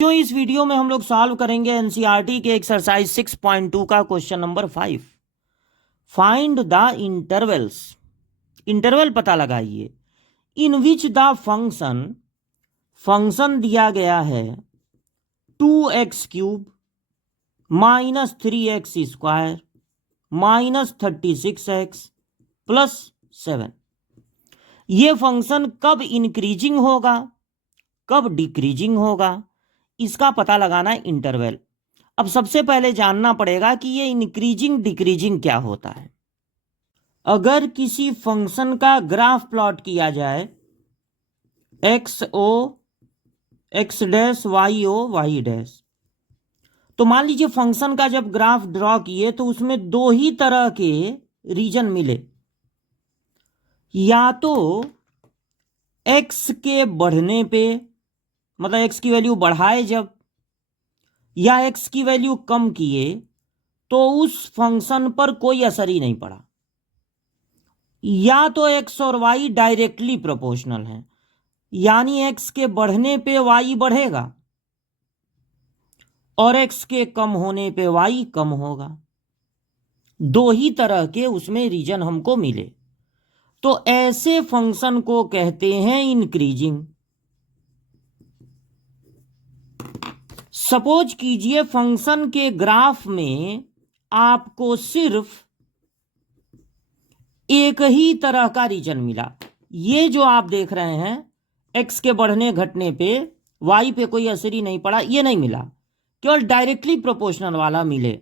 जो इस वीडियो में हम लोग सॉल्व करेंगे एनसीईआरटी के एक्सरसाइज 6.2 का question number 5। Find the intervals. Interval पता लगाइए इन विच द फंक्शन दिया गया है 2x³ -3x² -36x +7। ये फंक्शन कब इंक्रीजिंग होगा कब डिक्रीजिंग होगा, इसका पता लगाना है इंटरवल। अब सबसे पहले जानना पड़ेगा कि ये इंक्रीजिंग डिक्रीजिंग क्या होता है। अगर किसी फंक्शन का ग्राफ प्लॉट किया जाए x o x dash y o y dash, तो मान लीजिए फंक्शन का जब ग्राफ ड्रॉ किए तो उसमें दो ही तरह के रीजन मिले, या तो एक्स के बढ़ने पे मतलब एक्स की वैल्यू बढ़ाए जब, या एक्स की वैल्यू कम किए तो उस फंक्शन पर कोई असर ही नहीं पड़ा। या तो एक्स और वाई डायरेक्टली प्रोपोर्शनल हैं, यानी एक्स के बढ़ने पे वाई बढ़ेगा और एक्स के कम होने पे वाई कम होगा। दो ही तरह के उसमें रीजन हमको मिले, तो ऐसे फंक्शन को कहते हैं इंक्रीजिंग। सपोज कीजिए फंक्शन के ग्राफ में आपको सिर्फ एक ही तरह का रीजन मिला। ये जो आप देख रहे हैं एक्स के बढ़ने घटने पे वाई पे कोई असर ही नहीं पड़ा, ये नहीं मिला, केवल डायरेक्टली प्रोपोर्शनल वाला मिले,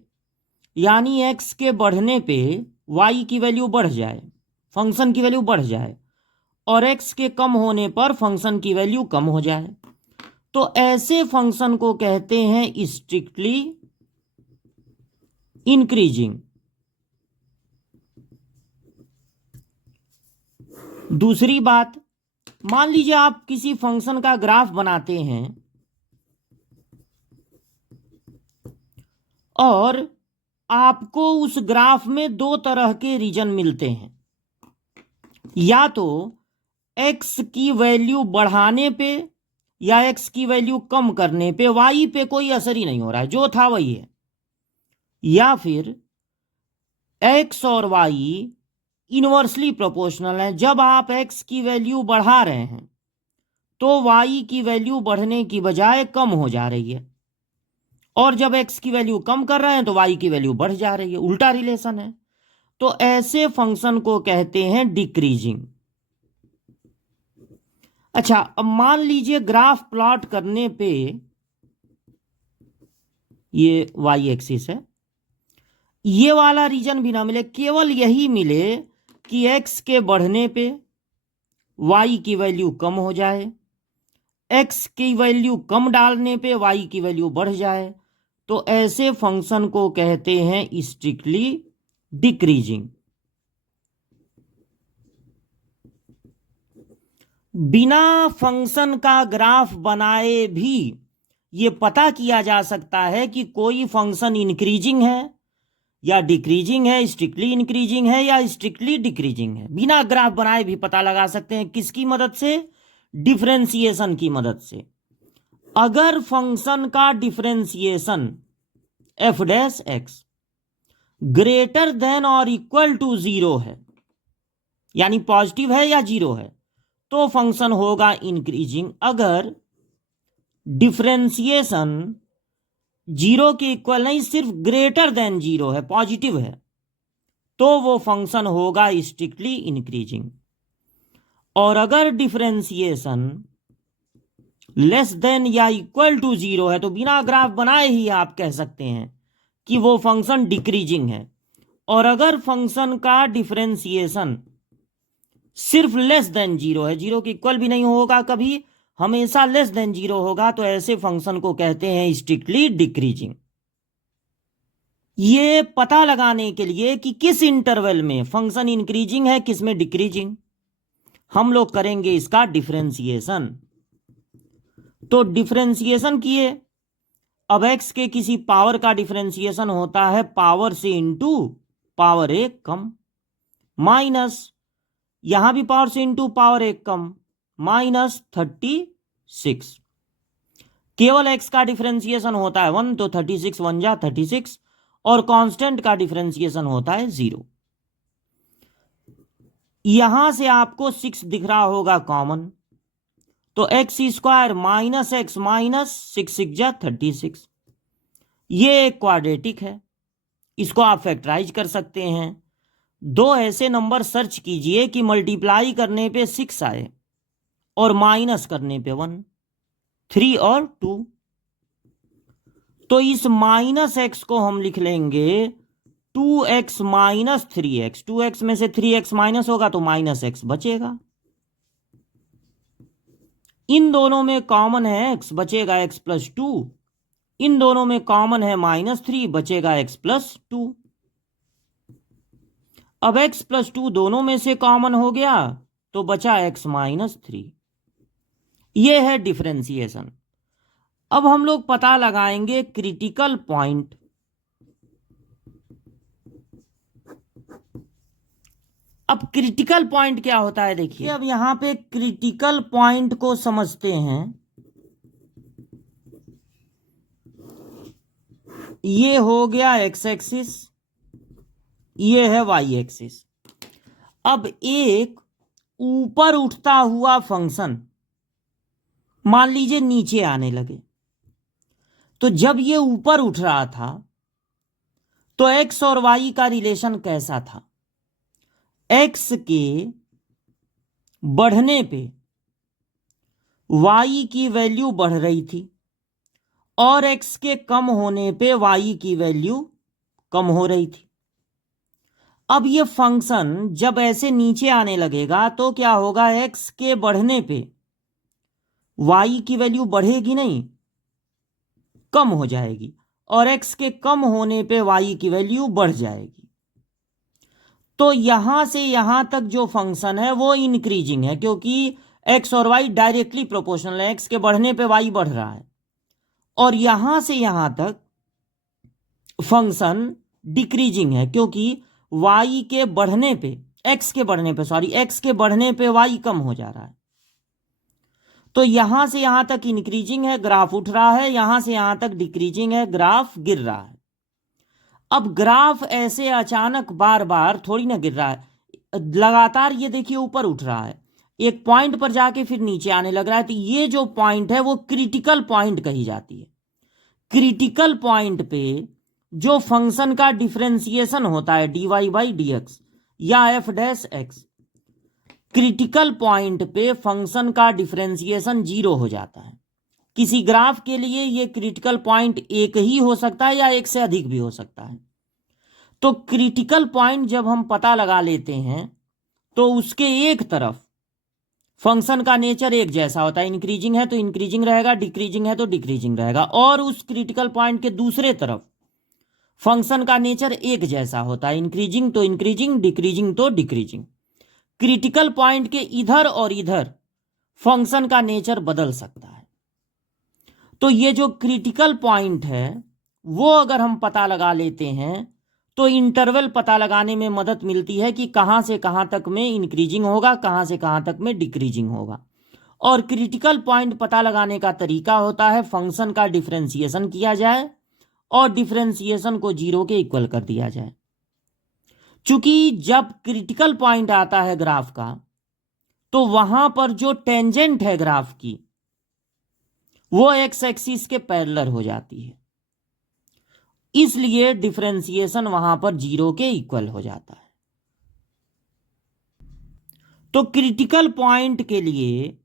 यानी एक्स के बढ़ने पे वाई की वैल्यू बढ़ जाए, फंक्शन की वैल्यू बढ़ जाए, और एक्स के कम होने पर फंक्शन की वैल्यू कम हो जाए। तो ऐसे फंक्शन को कहते हैं स्ट्रिक्टली इंक्रीजिंग। दूसरी बात, मान लीजिए आप किसी फंक्शन का ग्राफ बनाते हैं और आपको उस ग्राफ में दो तरह के रीजन मिलते हैं, या तो एक्स की वैल्यू बढ़ाने पे या एक्स की वैल्यू कम करने पे वाई पे कोई असर ही नहीं हो रहा है, जो था वही है, या फिर एक्स और वाई इनवर्सली प्रोपोर्शनल है। जब आप एक्स की वैल्यू बढ़ा रहे हैं तो वाई की वैल्यू बढ़ने की बजाय कम हो जा रही है, और जब एक्स की वैल्यू कम कर रहे हैं तो वाई की वैल्यू बढ़ जा रही है, उल्टा रिलेशन है। तो ऐसे फंक्शन को कहते हैं डिक्रीजिंग। अच्छा, अब मान लीजिए ग्राफ प्लॉट करने पे ये वाई एक्सिस है, ये वाला रीजन भी ना मिले, केवल यही मिले कि एक्स के बढ़ने पे वाई की वैल्यू कम हो जाए, एक्स की वैल्यू कम डालने पे वाई की वैल्यू बढ़ जाए, तो ऐसे फंक्शन को कहते हैं स्ट्रिक्टली डिक्रीजिंग। बिना फंक्शन का ग्राफ बनाए भी ये पता किया जा सकता है कि कोई फंक्शन इंक्रीजिंग है या डिक्रीजिंग है, स्ट्रिक्टली इंक्रीजिंग है या स्ट्रिक्टली डिक्रीजिंग है। बिना ग्राफ बनाए भी पता लगा सकते हैं, किसकी मदद से? डिफरेंशिएशन की मदद से। अगर फंक्शन का differentiation F dash x greater than और इक्वल टू 0 है, यानी पॉजिटिव है या 0 है, तो फंक्शन होगा इंक्रीजिंग। अगर डिफरेंशिएशन 0 के इक्वल नहीं, सिर्फ ग्रेटर देन 0 है, पॉजिटिव है, तो वो फंक्शन होगा स्ट्रिक्टली इंक्रीजिंग। और अगर डिफरेंशिएशन लेस देन या इक्वल टू 0 है तो बिना ग्राफ बनाए ही आप कह सकते हैं कि वो फंक्शन डिक्रीजिंग है। और अगर फंक्शन का डिफरेंशिएशन सिर्फ लेस देन 0 है, 0 के इक्वल भी नहीं होगा कभी, हमेशा लेस देन 0 होगा, तो ऐसे फंक्शन को कहते हैं स्ट्रिक्टली डिक्रीजिंग। ये पता लगाने के लिए कि किस इंटरवल में फंक्शन इंक्रीजिंग है, किस में डिक्रीजिंग, हम लोग करेंगे इसका डिफरेंशिएशन। तो डिफरेंशिएशन किए, अब एक्स के किसी पावर का डिफरेंशिएशन होता है पावर से इंटू पावर एक कम, माइनस यहां भी पावर से इंटू पावर एक कम, -36। केवल x का डिफरेंशिएशन होता है 1, तो 36 1 जा 36, और कांस्टेंट का डिफरेंशिएशन होता है 0। यहां से आपको 6 दिख रहा होगा कॉमन, तो x square minus x minus 6 6 जा 36, ये एक क्वाड्रेटिक है, इसको आप फैक्टराइज कर सकते हैं। दो ऐसे नंबर सर्च कीजिए कि मल्टीप्लाई करने पे 6 आए और माइनस करने पे 1, 3 और 2। तो इस माइनस एक्स को हम लिख लेंगे 2x माइनस 3x, 2x में से 3x माइनस होगा तो माइनस एक्स बचेगा। इन दोनों में कॉमन है x, बचेगा x प्लस 2। इन दोनों में कॉमन है -3, बचेगा x प्लस 2। अब x प्लस 2 दोनों में से कॉमन हो गया तो बचा x माइनस 3। यह है डिफरेंशिएशन। अब हम लोग पता लगाएंगे क्रिटिकल पॉइंट। अब क्रिटिकल पॉइंट क्या होता है देखिए, अब यहां पे क्रिटिकल पॉइंट को समझते हैं। ये हो गया एक्स एक्सिस, ये है वाई एक्सिस। अब एक ऊपर उठता हुआ फंक्शन मान लीजिए नीचे आने लगे, तो जब ये ऊपर उठ रहा था तो एक्स और वाई का रिलेशन कैसा था? एक्स के बढ़ने पे वाई की वैल्यू बढ़ रही थी और एक्स के कम होने पे वाई की वैल्यू कम हो रही थी। अब ये फंक्शन जब ऐसे नीचे आने लगेगा तो क्या होगा? एक्स के बढ़ने पे वाई की वैल्यू बढ़ेगी नहीं, कम हो जाएगी, और एक्स के कम होने पे वाई की वैल्यू बढ़ जाएगी। तो यहां से यहां तक जो फंक्शन है वो इंक्रीजिंग है, क्योंकि एक्स और वाई डायरेक्टली प्रोपोर्शनल है। एक्स के बढ़ने पे वाई बढ़ रहा है, और यहां से यहां तक फंक्शन डिक्रीजिंग है, क्योंकि वाई के बढ़ने पे एक्स के बढ़ने पे वाई कम हो जा रहा है। तो यहां से यहां तक इंक्रीजिंग है, ग्राफ उठ रहा है, यहां से यहां तक डिक्रीजिंग है, ग्राफ गिर रहा है। अब ग्राफ ऐसे अचानक बार बार थोड़ी ना गिर रहा है, लगातार ये देखिए ऊपर उठ रहा है, एक पॉइंट पर जाके फिर नीचे आने लग रहा है। तो ये जो पॉइंट है वो क्रिटिकल पॉइंट कही जाती है। क्रिटिकल पॉइंट पे जो फंक्शन का डिफरेंशिएशन होता है dy बाई dx या F dash x, critical point पे फंक्शन का डिफरेंशिएशन 0 हो जाता है। किसी ग्राफ के लिए ये क्रिटिकल पॉइंट एक ही हो सकता है या एक से अधिक भी हो सकता है। तो क्रिटिकल पॉइंट जब हम पता लगा लेते हैं तो उसके एक तरफ फंक्शन का नेचर एक जैसा होता है, इंक्रीजिंग है तो इंक्रीजिंग रहेगा, डिक्रीजिंग है तो डिक्रीजिंग रहेगा, और उस क्रिटिकल पॉइंट के दूसरे तरफ फंक्शन का नेचर एक जैसा होता है, इंक्रीजिंग तो इंक्रीजिंग, डिक्रीजिंग तो डिक्रीजिंग। क्रिटिकल पॉइंट के इधर और इधर फंक्शन का नेचर बदल सकता है। तो ये जो क्रिटिकल पॉइंट है वो अगर हम पता लगा लेते हैं तो इंटरवल पता लगाने में मदद मिलती है कि कहां से कहां तक में इंक्रीजिंग होगा, कहां से कहां तक में डिक्रीजिंग होगा। और क्रिटिकल पॉइंट पता लगाने का तरीका होता है फंक्शन का डिफरेंशिएशन किया जाए और डिफरेंशिएशन को 0 के इक्वल कर दिया जाए। चूंकि जब क्रिटिकल पॉइंट आता है ग्राफ का तो वहां पर जो टेंजेंट है ग्राफ की वो एक्स एक्सिस के पैरेलल हो जाती है, इसलिए डिफरेंशिएशन वहां पर 0 के इक्वल हो जाता है। तो क्रिटिकल पॉइंट के लिए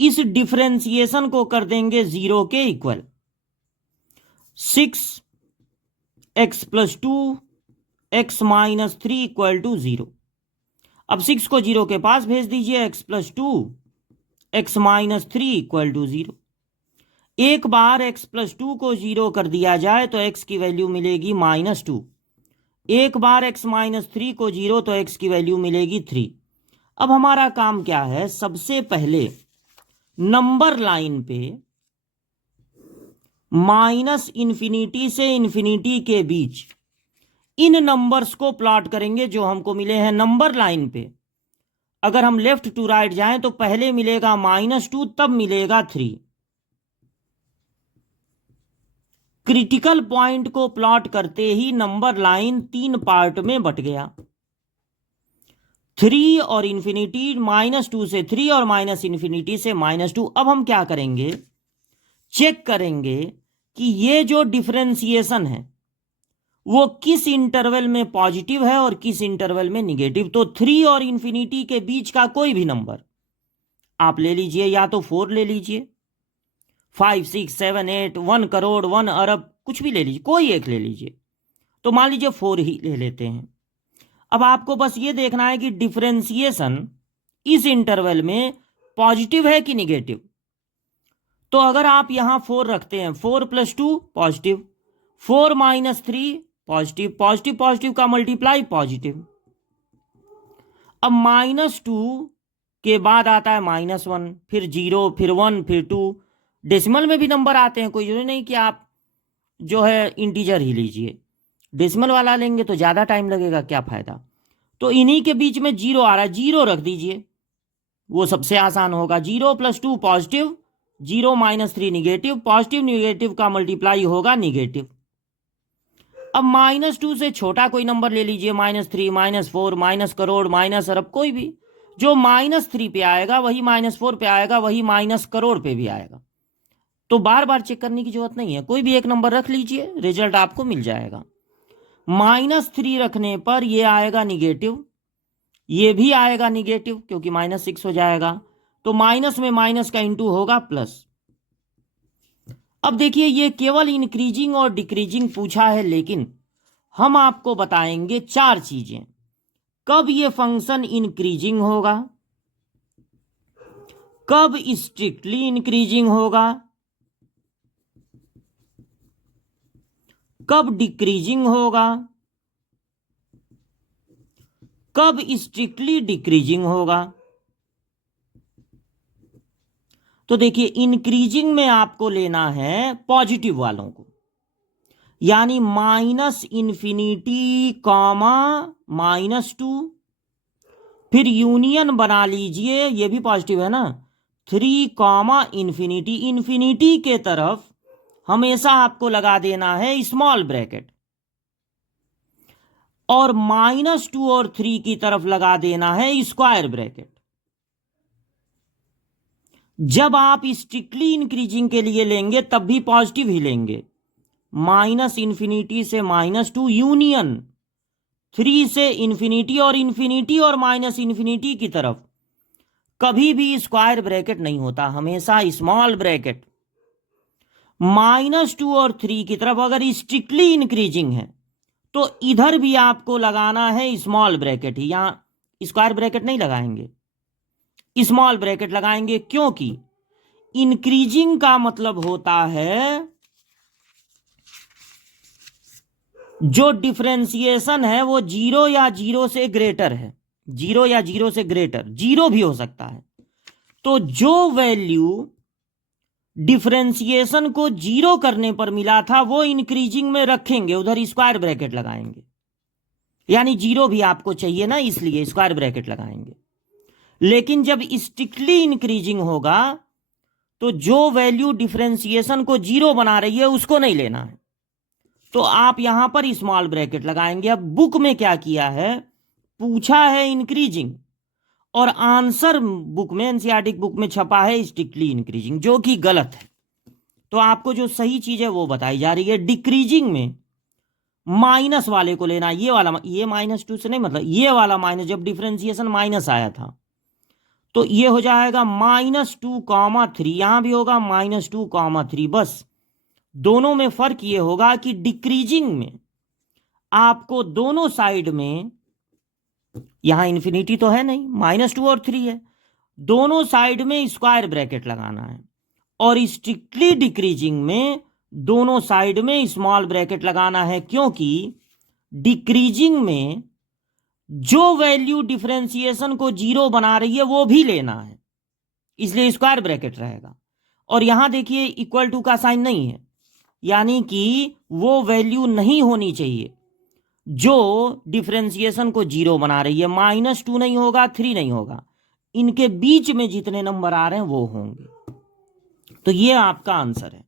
इस डिफरेंशिएशन को कर देंगे 0 के इक्वल। 6x प्लस 2 x माइनस 3 इक्वल टू 0। अब 6 को 0 के पास भेज दीजिए, x plus 2 x minus 3 equal to 0। एक बार x प्लस 2 को 0 कर दिया जाए तो x की वैल्यू मिलेगी -2। एक बार x माइनस 3 को 0 तो x की वैल्यू मिलेगी 3। अब हमारा काम क्या है? सबसे पहले नंबर लाइन पे -∞ से इन्फिनिटी के बीच इन नंबर्स को प्लॉट करेंगे जो हमको मिले हैं नंबर लाइन पे। अगर हम लेफ्ट टू राइट जाएं तो पहले मिलेगा -2, तब मिलेगा 3, क्रिटिकल पॉइंट को प्लॉट करते ही नंबर लाइन 3 पार्ट में बट गया, 3 और इन्फिनिटी, -2 से 3 और माइनस इन्फिनिटी से -2। अब हम क्या करेंगे, चेक करेंगे कि ये जो डिफरेंशिएशन है वो किस इंटरवल में पॉजिटिव है और किस इंटरवल में निगेटिव। तो 3 और इन्फिनिटी के बीच का कोई भी नंबर आप ले लीजिए, या तो 4 ले लीजिए, 5, 6, 7, 8, 1 करोड़, 1 अरब, कुछ भी ले लीजिए, कोई एक ले लीजिए। तो मान लीजिए 4 ही ले लेते हैं। अब आपको बस ये देखना है कि डिफरेंशिएशन इस इंटरवल में पॉजिटिव है कि निगेटिव। तो अगर आप यहां 4 रखते हैं, 4 + 2 पॉजिटिव, 4 - 3 पॉजिटिव, पॉजिटिव पॉजिटिव का मल्टीप्लाई पॉजिटिव। अब -2 के बाद आता है -1, फिर 0, फिर 1, फिर 2। डेसिमल में भी नंबर आते हैं, कोई जरूरी नहीं कि आप जो है इंटीजर ही लीजिए, डेसिमल वाला लेंगे तो ज़्यादा टाइम लगेगा, क्या फ़ायदा। तो इन्हीं के बीच में 0 आ रहा है, 0 रख दीजिए, वो सबसे आसान होगा। 0 + 2 पॉजिटिव, 0 - 3 निगेटिव, पॉजिटिव निगेटिव का मल्टीप्लाई होगा निगेटिव। अब -2 से छोटा कोई नंबर ले लीजिए, -3, -4, माइनस करोड़, माइनस अरब, कोई भी। जो -3 पे आएगा वही -4 पे आएगा, वही माइनस करोड़ पे भी आएगा। तो बार बार चेक करने की जरूरत नहीं है, कोई भी एक नंबर रख लीजिए, रिजल्ट आपको मिल जाएगा। -3 रखने पर ये आएगा निगेटिव, ये भी आएगा निगेटिव क्योंकि -6 हो जाएगा। तो माइनस में माइनस का इंटू होगा प्लस। अब देखिए ये केवल इंक्रीजिंग और डिक्रीजिंग पूछा है, लेकिन हम आपको बताएंगे 4 चीजें। कब ये फंक्शन इंक्रीजिंग होगा, कब स्ट्रिक्टली इंक्रीजिंग होगा, कब डिक्रीजिंग होगा, कब स्ट्रिक्टली डिक्रीजिंग होगा। तो देखिए इंक्रीजिंग में आपको लेना है पॉजिटिव वालों को, यानी -∞, -2, फिर यूनियन बना लीजिए, ये भी पॉजिटिव है ना, 3, इन्फिनिटी। इन्फिनिटी के तरफ हमेशा आपको लगा देना है स्मॉल ब्रैकेट, और -2 और 3 की तरफ लगा देना है स्क्वायर ब्रैकेट। जब आप स्ट्रिक्टली इंक्रीजिंग के लिए लेंगे तब भी पॉजिटिव ही लेंगे, -∞ से -2 यूनियन 3 से इन्फिनिटी, और इन्फिनिटी और -∞ की तरफ कभी भी स्क्वायर ब्रैकेट नहीं होता, हमेशा स्मॉल ब्रैकेट। -2 और 3 की तरफ अगर स्ट्रिक्टली इंक्रीजिंग है तो इधर भी आपको लगाना है स्मॉल ब्रैकेट ही, यहां स्क्वायर ब्रैकेट नहीं लगाएंगे, स्मॉल ब्रैकेट लगाएंगे, क्योंकि इंक्रीजिंग का मतलब होता है जो डिफरेंशिएशन है वो 0 या 0 से ग्रेटर है, 0 या 0 से ग्रेटर, 0 भी हो सकता है। तो जो वैल्यू डिफरेंशिएशन को 0 करने पर मिला था वो इंक्रीजिंग में रखेंगे, उधर स्क्वायर ब्रैकेट लगाएंगे, यानी 0 भी आपको चाहिए ना, इसलिए स्क्वायर ब्रैकेट लगाएंगे। लेकिन जब स्ट्रिक्टली इंक्रीजिंग होगा तो जो वैल्यू डिफरेंशिएशन को 0 बना रही है उसको नहीं लेना है, तो आप यहां पर स्मॉल ब्रैकेट लगाएंगे। अब बुक में क्या किया है, पूछा है इंक्रीजिंग, और आंसर बुक में, एनसीईआरटी बुक में छपा है स्ट्रिक्टली इंक्रीजिंग, जो कि गलत है। तो आपको जो सही चीज है वो बताई जा रही है। डिक्रीजिंग में माइनस वाले को लेना, ये वाला, ये -2 से नहीं, मतलब ये वाला माइनस, जब डिफरेंशिएशन माइनस आया था तो ये हो जाएगा -2, 3, यहां भी होगा -2, 3। बस दोनों में फर्क ये होगा कि डिक्रीजिंग में आपको दोनों साइड में, यहां इन्फिनिटी तो है नहीं, -2 और 3 है, दोनों साइड में स्क्वायर ब्रैकेट लगाना है, और स्ट्रिक्टली डिक्रीजिंग में दोनों साइड में स्मॉल ब्रैकेट लगाना है, क्योंकि डिक्रीजिंग में जो वैल्यू डिफरेंशिएशन को 0 बना रही है वो भी लेना है, इसलिए स्क्वायर ब्रैकेट रहेगा। और यहां देखिए इक्वल टू का साइन नहीं है, यानी कि वो वैल्यू नहीं होनी चाहिए जो डिफरेंशिएशन को 0 बना रही है। -2 नहीं होगा, 3 नहीं होगा, इनके बीच में जितने नंबर आ रहे हैं वो होंगे। तो ये आपका आंसर है।